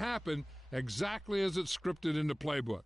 happen exactly as it's scripted in the playbook.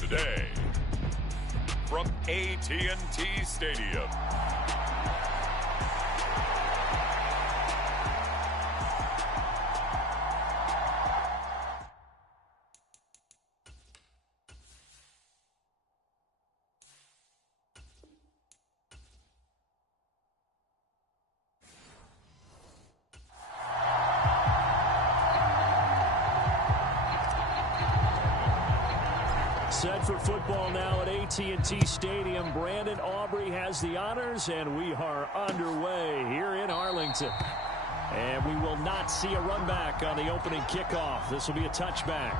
Today, from AT&T Stadium. Set for football now at AT&T Stadium. Brandon Aubrey has the honors, and we are underway here in Arlington. And we will not see a run back on the opening kickoff. This will be a touchback.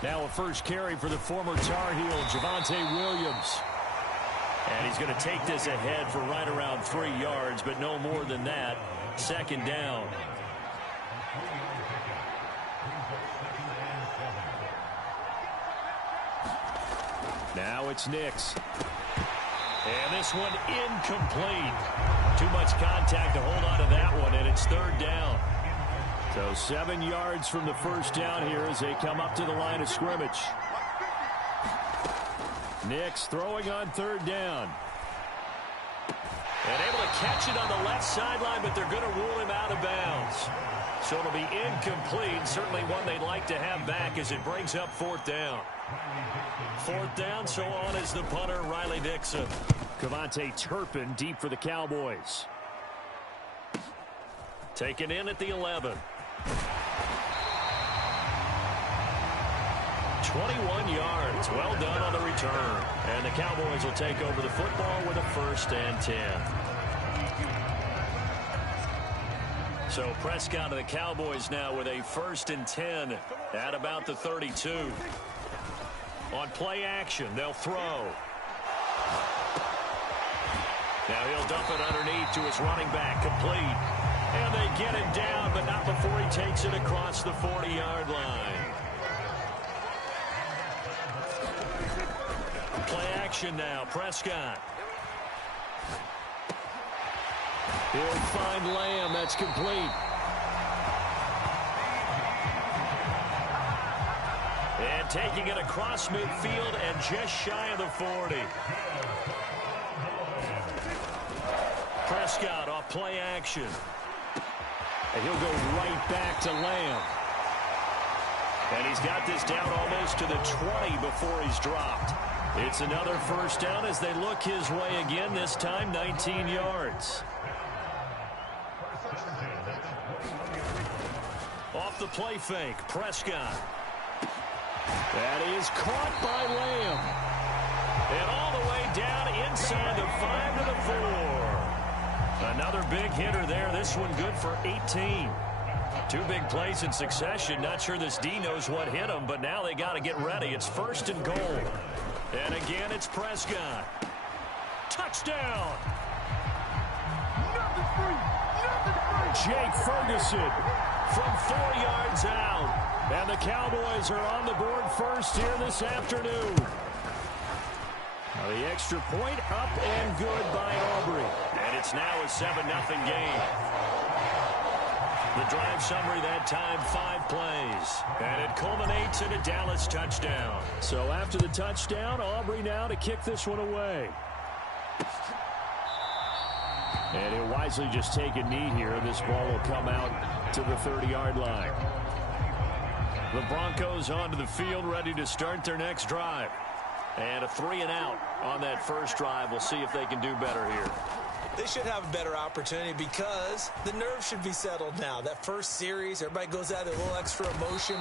Now a first carry for the former Tar Heel, Javonte Williams. And he's going to take this ahead for right around 3 yards, but no more than that. Second down. Now it's Nix. And this one incomplete. Too much contact to hold on to that one, and it's third down. So 7 yards from the first down here as they come up to the line of scrimmage. Nix throwing on third down. And able to catch it on the left sideline, but they're going to rule him out of bounds. So it'll be incomplete. Certainly one they'd like to have back as it brings up fourth down. Fourth down, so on is the punter, Riley Dixon. Cavante Turpin deep for the Cowboys. Taken in at the 11. 21 yards. Well done on the return. And the Cowboys will take over the football with a 1st and 10. So Prescott of the Cowboys now with a 1st and 10 at about the 32. On play action, they'll throw. Now he'll dump it underneath to his running back, complete. And they get it down, but not before he takes it across the 40-yard line. Play action now, Prescott. He'll find Lamb, that's complete. And taking it across midfield and just shy of the 40. Prescott off play action. And he'll go right back to Lamb. And he's got this down almost to the 20 before he's dropped. It's another first down as they look his way again, this time 19 yards. Off the play fake, Prescott. That is caught by Lamb. And all the way down inside the 5 to the 4. Another big hitter there. This one good for 18. Two big plays in succession. Not sure this D knows what hit him, but now they got to get ready. It's 1st and goal. And again, it's Prescott. Touchdown! Jake Ferguson from 4 yards out. And the Cowboys are on the board first here this afternoon. Now the extra point up and good by Aubrey. And it's now a 7-0 game. The drive summary that time, 5 plays. And it culminates in a Dallas touchdown. So after the touchdown, Aubrey now to kick this one away. And he'll wisely just take a knee here, and this ball will come out to the 30-yard line. The Broncos onto the field, ready to start their next drive. And a 3-and-out on that first drive. We'll see if they can do better here. They should have a better opportunity because the nerves should be settled now. That first series, everybody goes out with a little extra emotion.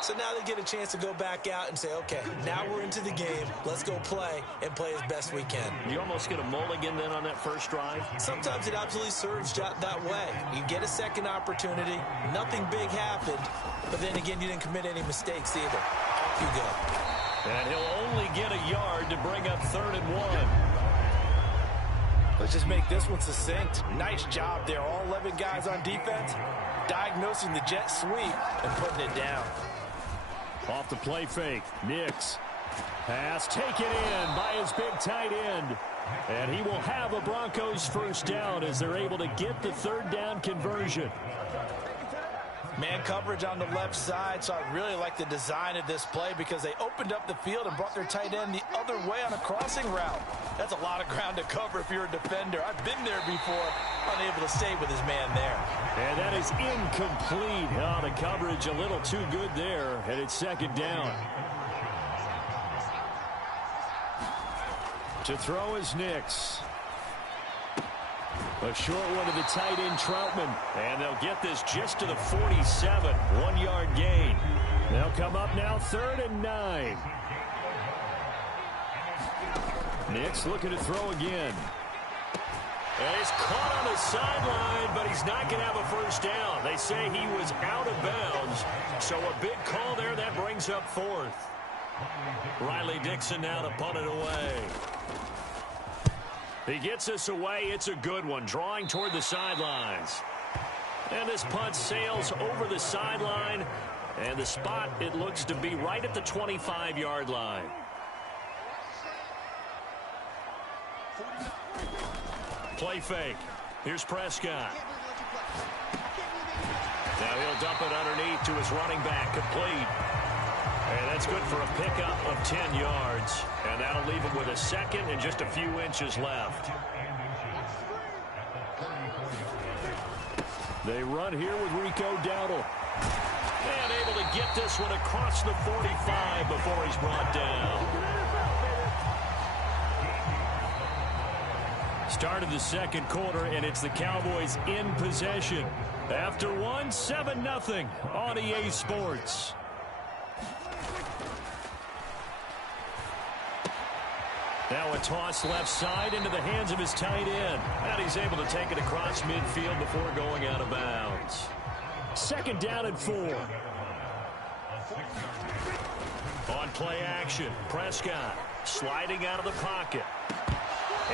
So now they get a chance to go back out and say, okay, now we're into the game. Let's go play and play as best we can. You almost get a mulligan then on that first drive? Sometimes it absolutely serves that way. You get a second opportunity. Nothing big happened. But then again, you didn't commit any mistakes either. Off you go. And he'll only get a yard to bring up 3rd and 1. Let's just make this one succinct. Nice job there. All 11 guys on defense diagnosing the jet sweep and putting it down. Off the play fake. Nix. Pass taken in by his big tight end. And he will have a Broncos first down as they're able to get the 3rd down conversion. Man coverage on the left side, so I really like the design of this play because they opened up the field and brought their tight end the other way on a crossing route. That's a lot of ground to cover if you're a defender. I've been there before, unable to stay with his man there. And that is incomplete. Oh, the coverage a little too good there, and it's 2nd down. To throw is Nix. A short one to the tight end, Troutman. And they'll get this just to the 47. 1-yard gain. They'll come up now 3rd and 9. Nix looking to throw again. And he's caught on the sideline, but he's not going to have a first down. They say he was out of bounds. So a big call there. That brings up 4th. Riley Dixon now to punt it away. He gets us away. It's a good one. Drawing toward the sidelines. And this punt sails over the sideline. And the spot, it looks to be right at the 25-yard line. Play fake. Here's Prescott. Now he'll dump it underneath to his running back. Complete. And that's good for a pickup of 10 yards. And that'll leave him with a 2nd and just a few inches left. They run here with Rico Dowdle. And able to get this one across the 45 before he's brought down. Start of the 2nd quarter, and it's the Cowboys in possession. After 7-0 on EA Sports. Now a toss left side into the hands of his tight end. And he's able to take it across midfield before going out of bounds. 2nd down and 4. On play action, Prescott sliding out of the pocket.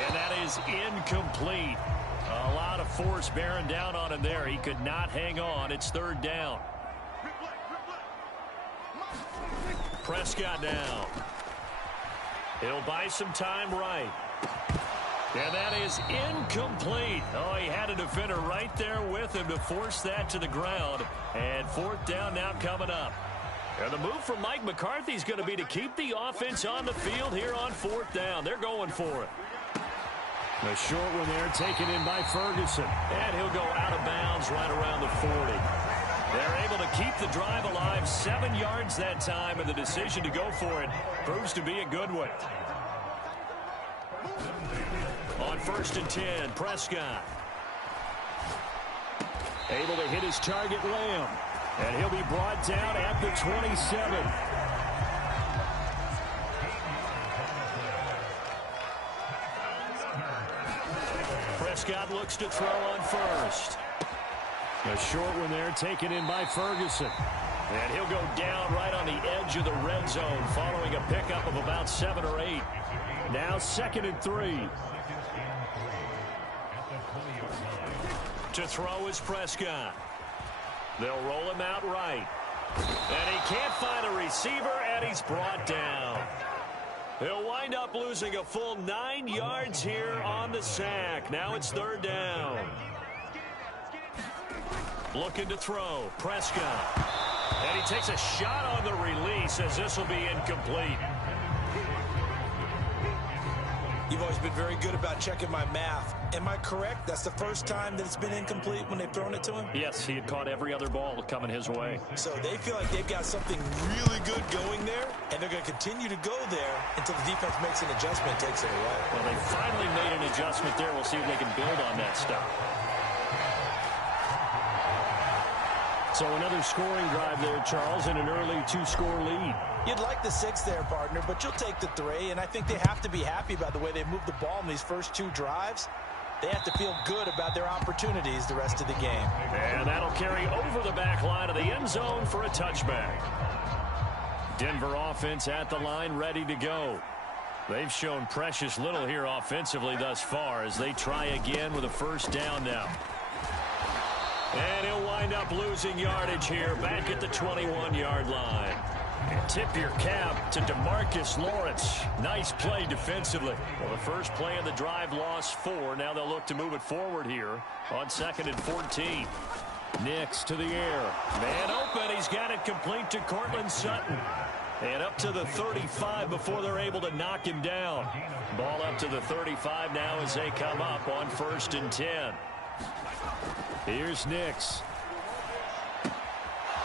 And that is incomplete. A lot of force bearing down on him there. He could not hang on. It's 3rd down. Prescott down. He'll buy some time right. And that is incomplete. Oh, he had a defender right there with him to force that to the ground. And 4th down now coming up. And the move from Mike McCarthy is going to be to keep the offense on the field here on 4th down. They're going for it. A short one there taken in by Ferguson. And he'll go out of bounds right around the 40. They're able to keep the drive alive. 7 yards that time, and the decision to go for it proves to be a good one. On 1st and 10, Prescott. Able to hit his target, Lamb. And he'll be brought down at the 27. Prescott looks to throw on 1st. A short one there taken in by Ferguson. And he'll go down right on the edge of the red zone following a pickup of about 7 or 8. Now 2nd and 3. To throw is Prescott. They'll roll him out right. And he can't find a receiver, and he's brought down. He'll wind up losing a full 9 yards here on the sack. Now it's 3rd down. Looking to throw. Prescott. And he takes a shot on the release as this will be incomplete. You've always been very good about checking my math. Am I correct? That's the first time that it's been incomplete when they've thrown it to him? Yes, he had caught every other ball coming his way. So they feel like they've got something really good going there, and they're going to continue to go there until the defense makes an adjustment and takes it away. Well, they finally made an adjustment there. We'll see if they can build on that stuff. So another scoring drive there, Charles, and an early 2-score lead. You'd like the 6 there, partner, but you'll take the 3, and I think they have to be happy about the way they moved the ball in these first 2 drives. They have to feel good about their opportunities the rest of the game. And that'll carry over the back line of the end zone for a touchback. Denver offense at the line, ready to go. They've shown precious little here offensively thus far as they try again with a 1st down now. And he'll wind up losing yardage here back at the 21-yard line. And tip your cap to DeMarcus Lawrence. Nice play defensively. Well, the first play of the drive lost 4. Now they'll look to move it forward here on 2nd and 14. Nix to the air. Man open. He's got it complete to Cortland Sutton. And up to the 35 before they're able to knock him down. Ball up to the 35 now as they come up on 1st and 10. Here's Nix.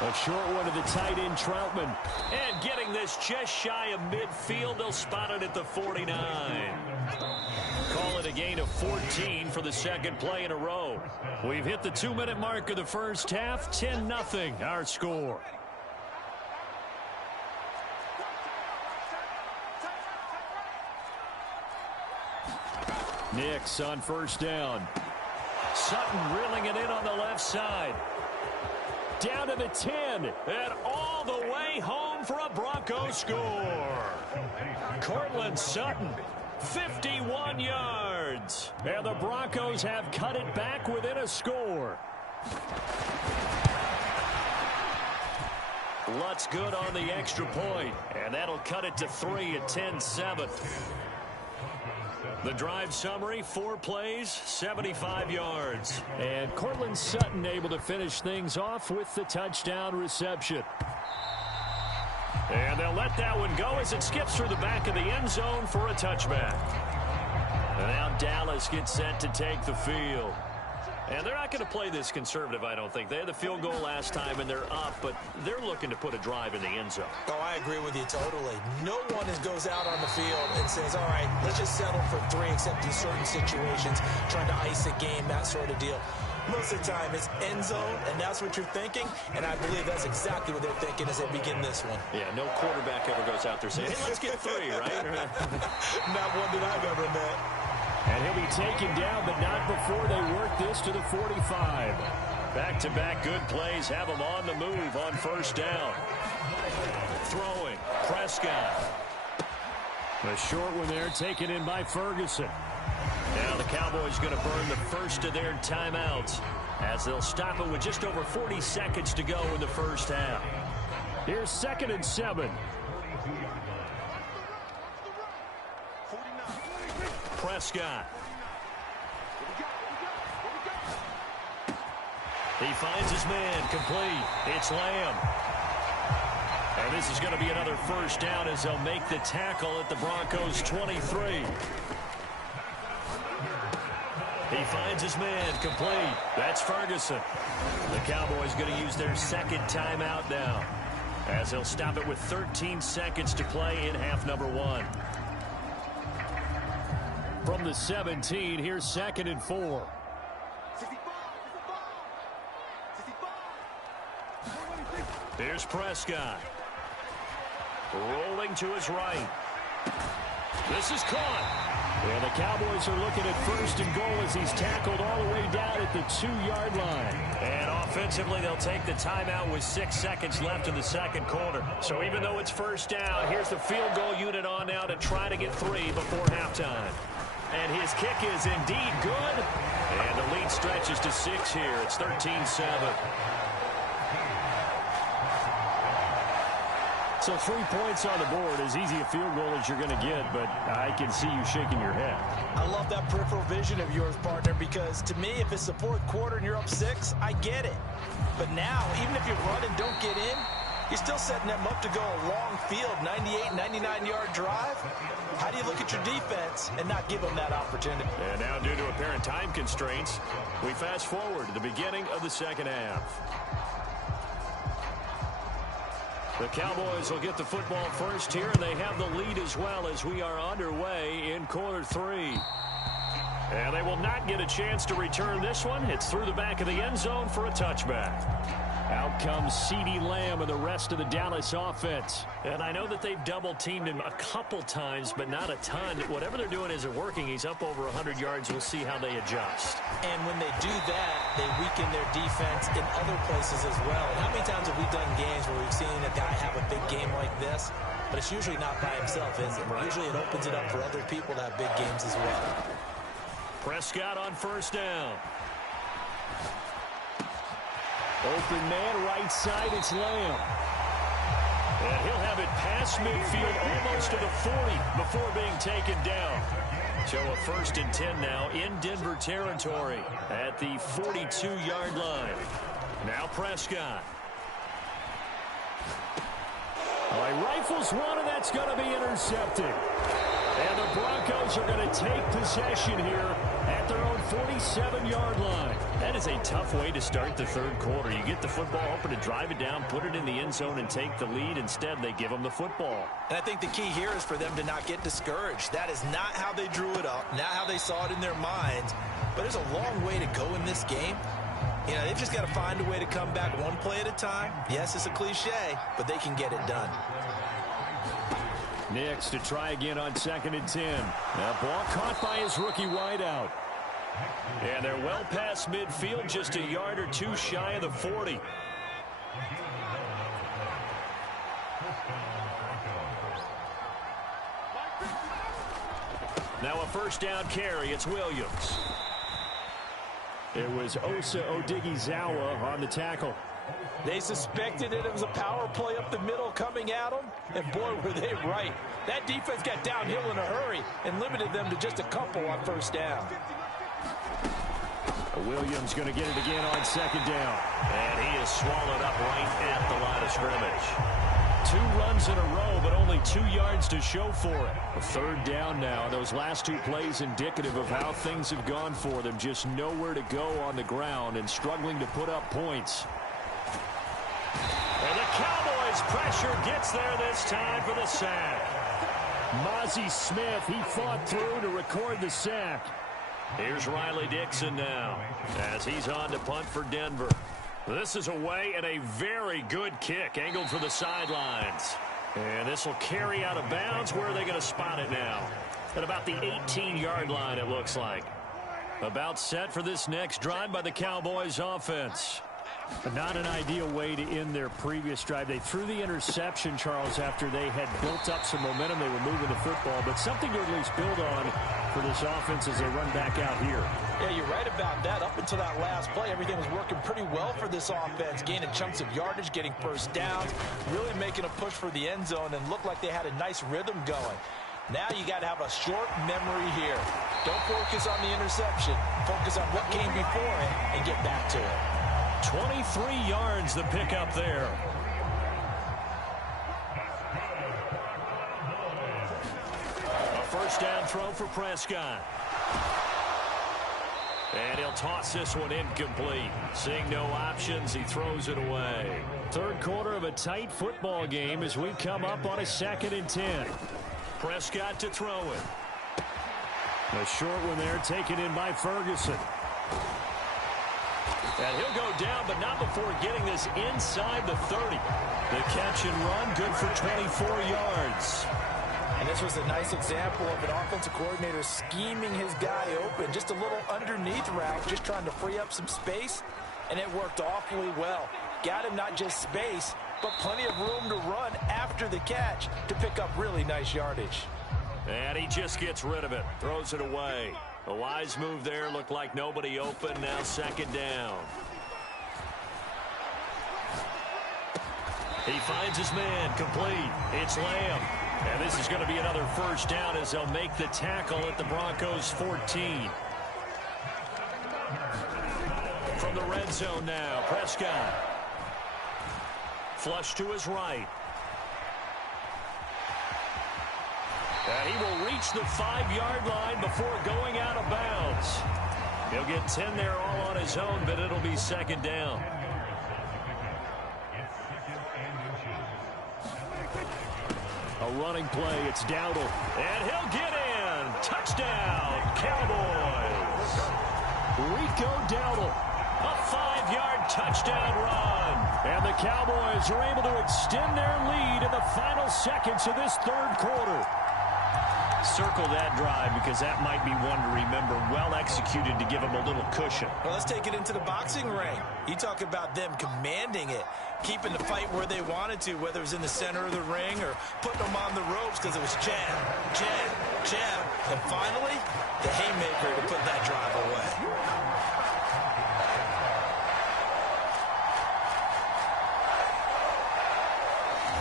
A short one to the tight end, Troutman. And getting this just shy of midfield, they'll spot it at the 49. Call it a gain of 14 for the 2nd play in a row. We've hit the 2-minute mark of the first half. 10-0 our score. Nix on 1st down. Sutton reeling it in on the left side. Down to the 10, and all the way home for a Broncos score. Cortland Sutton, 51 yards. And the Broncos have cut it back within a score. Lutz good on the extra point, and that'll cut it to 3 at 10-7. The drive summary, 4 plays, 75 yards. And Cortland Sutton able to finish things off with the touchdown reception. And they'll let that one go as it skips through the back of the end zone for a touchback. And now Dallas gets set to take the field. And they're not going to play this conservative, I don't think. They had the field goal last time, and they're up, but they're looking to put a drive in the end zone. Oh, I agree with you totally. No one goes out on the field and says, all right, let's just settle for 3, except in certain situations, trying to ice a game, that sort of deal. Most of the time, it's end zone, and that's what you're thinking, and I believe that's exactly what they're thinking as they begin this one. Yeah, no quarterback ever goes out there saying, hey, let's get 3, right? Not one that I've ever met. And he'll be taken down, but not before they work this to the 45. Back-to-back good plays have him on the move on 1st down. Throwing, Prescott. A short one there taken in by Ferguson. Now the Cowboys going to burn the first of their timeouts as they'll stop it with just over 40 seconds to go in the first half. Here's 2nd and 7. Prescott. He finds his man complete. It's Lamb. And this is going to be another 1st down as they'll make the tackle at the Broncos 23. He finds his man complete. That's Ferguson. The Cowboys going to use their 2nd timeout now as they'll stop it with 13 seconds to play in half number 1. From the 17, here's 2nd and 4. Here's Prescott. Rolling to his right. This is caught. And the Cowboys are looking at 1st and goal as he's tackled all the way down at the 2-yard line. And offensively, they'll take the timeout with 6 seconds left in the second quarter. So even though it's 1st down, here's the field goal unit on now to try to get 3 before halftime. And his kick is indeed good. And the lead stretches to 6 here. It's 13-7. So 3 points on the board, as easy a field goal as you're going to get, but I can see you shaking your head. I love that peripheral vision of yours, partner, because to me, if it's the 4th quarter and you're up 6, I get it. But now, even if you run and don't get in, you're still setting them up to go a long field, 98, 99-yard drive. How do you look at your defense and not give them that opportunity? And now, due to apparent time constraints, we fast forward to the beginning of the second half. The Cowboys will get the football first here, and they have the lead as well as we are underway in quarter 3. And they will not get a chance to return this one. It's through the back of the end zone for a touchback. Out comes CeeDee Lamb and the rest of the Dallas offense. And I know that they've double-teamed him a couple times, but not a ton. Whatever they're doing isn't working. He's up over 100 yards. We'll see how they adjust. And when they do that, they weaken their defense in other places as well. And how many times have we done games where we've seen a guy have a big game like this? But it's usually not by himself, is it? Usually it opens it up for other people to have big games as well. Prescott on 1st down. Open man, right side, it's Lamb. And he'll have it past midfield, almost to the 40 before being taken down. So a 1st and 10 now in Denver territory at the 42-yard line. Now Prescott. All right, rifles one, and that's going to be intercepted. And the Broncos are going to take possession here at their own 47-yard line. That is a tough way to start the 3rd quarter. You get the football, hoping to drive it down, put it in the end zone, and take the lead. Instead, they give them the football. And I think the key here is for them to not get discouraged. That is not how they drew it up, not how they saw it in their minds. But there's a long way to go in this game. You know, they've just got to find a way to come back one play at a time. Yes, it's a cliche, but they can get it done. Next to try again on 2nd and 10. That ball caught by his rookie wideout. And they're well past midfield, just a yard or 2 shy of the 40. Now a 1st down carry. It's Williams. It was Osa Odighizuwa on the tackle. They suspected it was a power play up the middle coming at them, and boy, were they right. That defense got downhill in a hurry and limited them to just a couple on 1st down. Williams going to get it again on 2nd down. And he is swallowed up right at the line of scrimmage. 2 runs in a row, but only 2 yards to show for it. A 3rd down now. Those last 2 plays indicative of how things have gone for them. Just nowhere to go on the ground and struggling to put up points. And the Cowboys pressure gets there this time for the sack. Mozzie Smith, he fought through to record the sack. Here's Riley Dixon now as he's on to punt for Denver. This is away and a very good kick angled for the sidelines. And this will carry out of bounds. Where are they going to spot it now? At about the 18-yard line, it looks like. About set for this next drive by the Cowboys offense. Not an ideal way to end their previous drive. They threw the interception, Charles, after they had built up some momentum. They were moving the football, but something to at least build on for this offense as they run back out here. Yeah, you're right about that. Up until that last play, everything was working pretty well for this offense, gaining chunks of yardage, getting 1st downs, really making a push for the end zone, and looked like they had a nice rhythm going. Now you got to have a short memory here. Don't focus on the interception. Focus on what came before it and get back to it. 23 yards the pickup there. A 1st down throw for Prescott. And he'll toss this one incomplete. Seeing no options, he throws it away. 3rd quarter of a tight football game as we come up on a 2nd and 10. Prescott to throw it. A short one there taken in by Ferguson. And he'll go down, but not before getting this inside the 30. The catch and run, good for 24 yards. And this was a nice example of an offensive coordinator scheming his guy open. Just a little underneath route, just trying to free up some space, and it worked awfully well. Got him not just space, but plenty of room to run after the catch to pick up really nice yardage. And he just gets rid of it, throws it away. A wise move there, looked like nobody open, now second down. He finds his man, complete. It's Lamb. And this is going to be another first down as they'll make the tackle at the Broncos 14. From the red zone now, Prescott. Flush to his right. And he will reach the 5-yard line before going out of bounds. He'll get 10 there all on his own, but it'll be second down. A running play, it's Dowdle. And he'll get in. Touchdown, Cowboys. Rico Dowdle. A 5-yard touchdown run. And the Cowboys are able to extend their lead in the final seconds of this third quarter. Circle that drive because that might be one to remember. Well executed to give them a little cushion. Well, let's take it into the boxing ring. You talk about them commanding it, keeping the fight where they wanted to, whether it was in the center of the ring or putting them on the ropes because it was jab, jab, jab. And finally, the haymaker to put that drive away.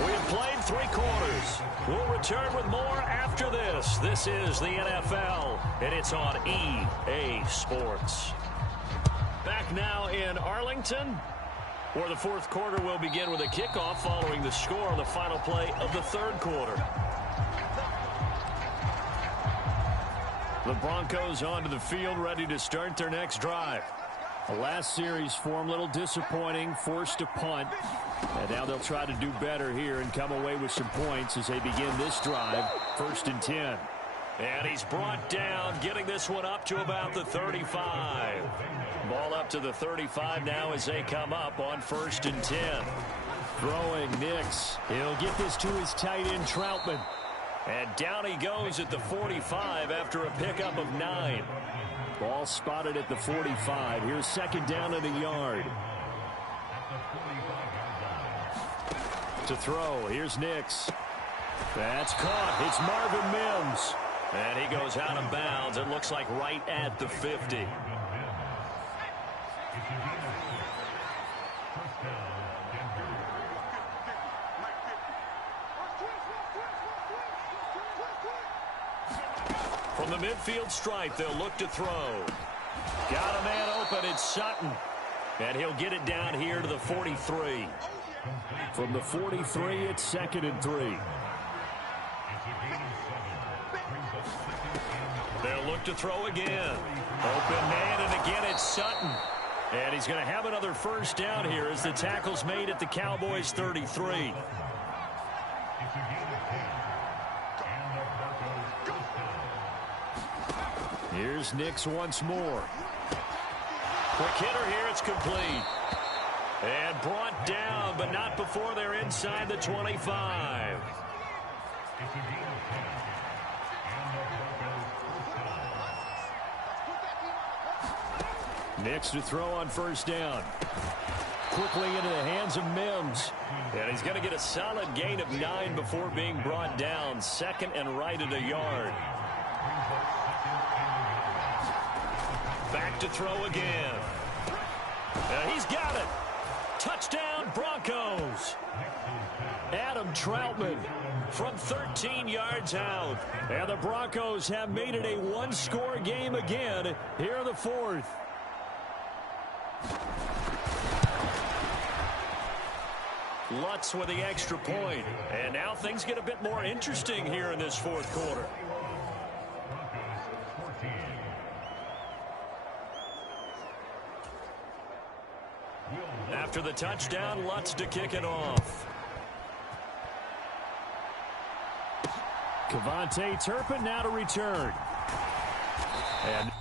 We have played 3 quarters. We'll return with more after this. This is the NFL, and it's on EA Sports. Back now in Arlington, where the fourth quarter will begin with a kickoff following the score on the final play of the third quarter. The Broncos onto the field, ready to start their next drive. The last series for them, a little disappointing, forced a punt. And now they'll try to do better here and come away with some points as they begin this drive, 1st and 10. And he's brought down, getting this one up to about the 35. Ball up to the 35 now as they come up on 1st and 10. Throwing Nix. He'll get this to his tight end, Troutman. And down he goes at the 45 after a pickup of 9. Ball spotted at the 45. Here's second down and a yard. To throw, here's Nix. That's caught. It's Marvin Mims. And he goes out of bounds. It looks like right at the 50. From the midfield stripe, they'll look to throw. Got a man open, it's Sutton. And he'll get it down here to the 43. From the 43, it's 2nd and 3. They'll look to throw again. Open man, and again it's Sutton. And he's going to have another first down here as the tackle's made at the Cowboys 33. Here's Nix once more. Quick hitter here, it's complete. And brought down, but not before they're inside the 25. Nix to throw on first down. Quickly into the hands of Mims. And he's going to get a solid gain of 9 before being brought down. 2nd and right at a yard. Back to throw again. He's got it. Touchdown, Broncos. Adam Troutman from 13 yards out. And the Broncos have made it a one-score game again here in the fourth. Lutz with the extra point. And now things get a bit more interesting here in this fourth quarter. After the touchdown, Lutz to kick it off. Kevontae Turpin now to return. And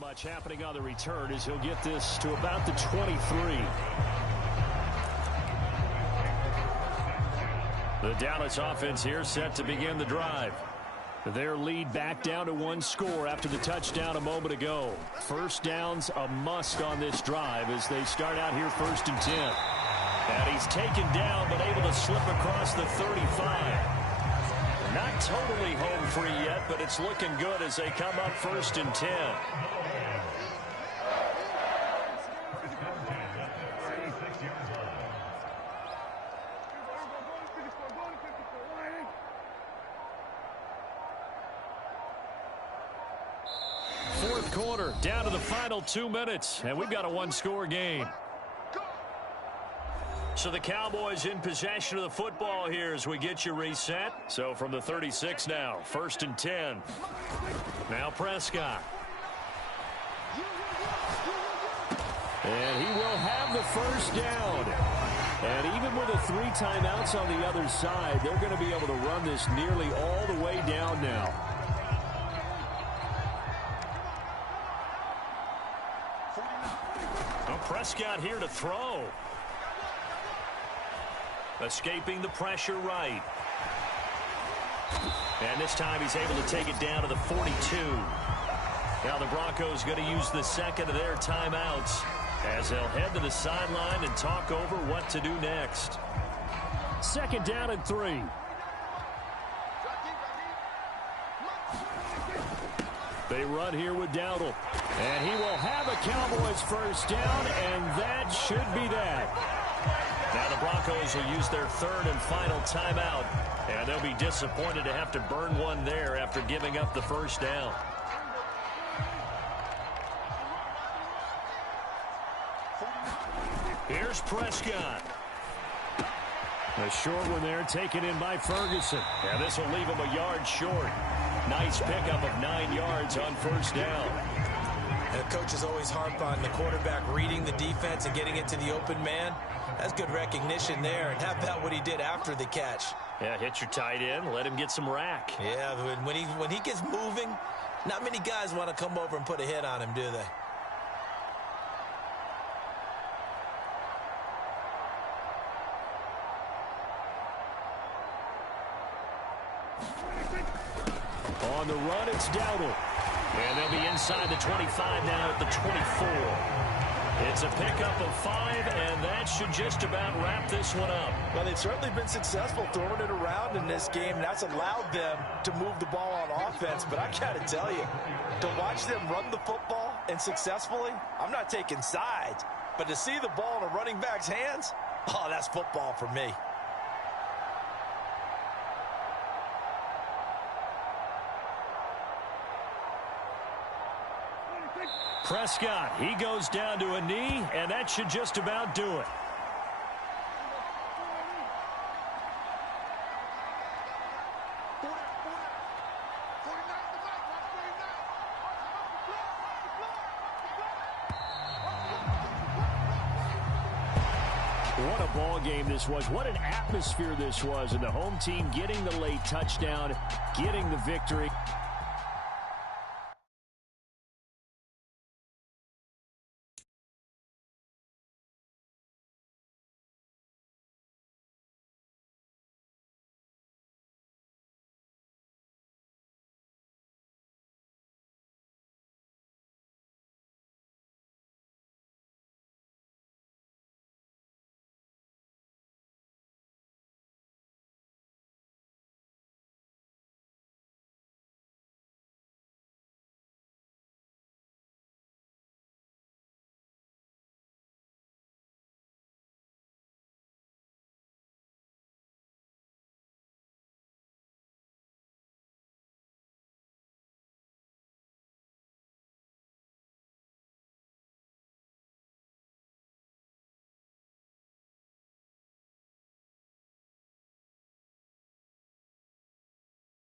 Much happening on the return as he'll get this to about the 23. The Dallas offense here set to begin the drive. Their lead back down to one score after the touchdown a moment ago. First down's a must on this drive as they start out here 1st and 10. And he's taken down but able to slip across the 35. Not totally home free yet, but it's looking good as they come up 1st and 10. Fourth quarter, down to the final 2 minutes, and we've got a one-score game. So the Cowboys in possession of the football here as we get you reset. So from the 36 now, 1st and 10. Now Prescott. And he will have the first down. And even with the 3 timeouts on the other side, they're going to be able to run this nearly all the way down now. Well, Prescott here to throw. Escaping the pressure right. And this time he's able to take it down to the 42. Now the Broncos going to use the second of their timeouts as they'll head to the sideline and talk over what to do next. 2nd down and 3. They run here with Dowdle. And he will have a Cowboys first down, and that should be that. Now the Broncos will use their 3rd and final timeout, and they'll be disappointed to have to burn one there after giving up the first down. Here's Prescott. A short one there taken in by Ferguson. And this will leave him a yard short. Nice pickup of 9 yards on first down. And coaches always harp on the quarterback reading the defense and getting it to the open man. That's good recognition there. And how about what he did after the catch? Yeah, hit your tight end, let him get some rack. Yeah, when he gets moving, not many guys want to come over and put a hit on him, do they? On the run, it's Dowdle. And they'll be inside the 25 now at the 24. It's a pickup of 5, and that should just about wrap this one up. Well, they've certainly been successful throwing it around in this game. That's allowed them to move the ball on offense. But I got to tell you, to watch them run the football and successfully, I'm not taking sides. But to see the ball in a running back's hands, oh, that's football for me. Prescott, he goes down to a knee, and that should just about do it. What a ball game this was. What an atmosphere this was. And the home team getting the late touchdown, getting the victory.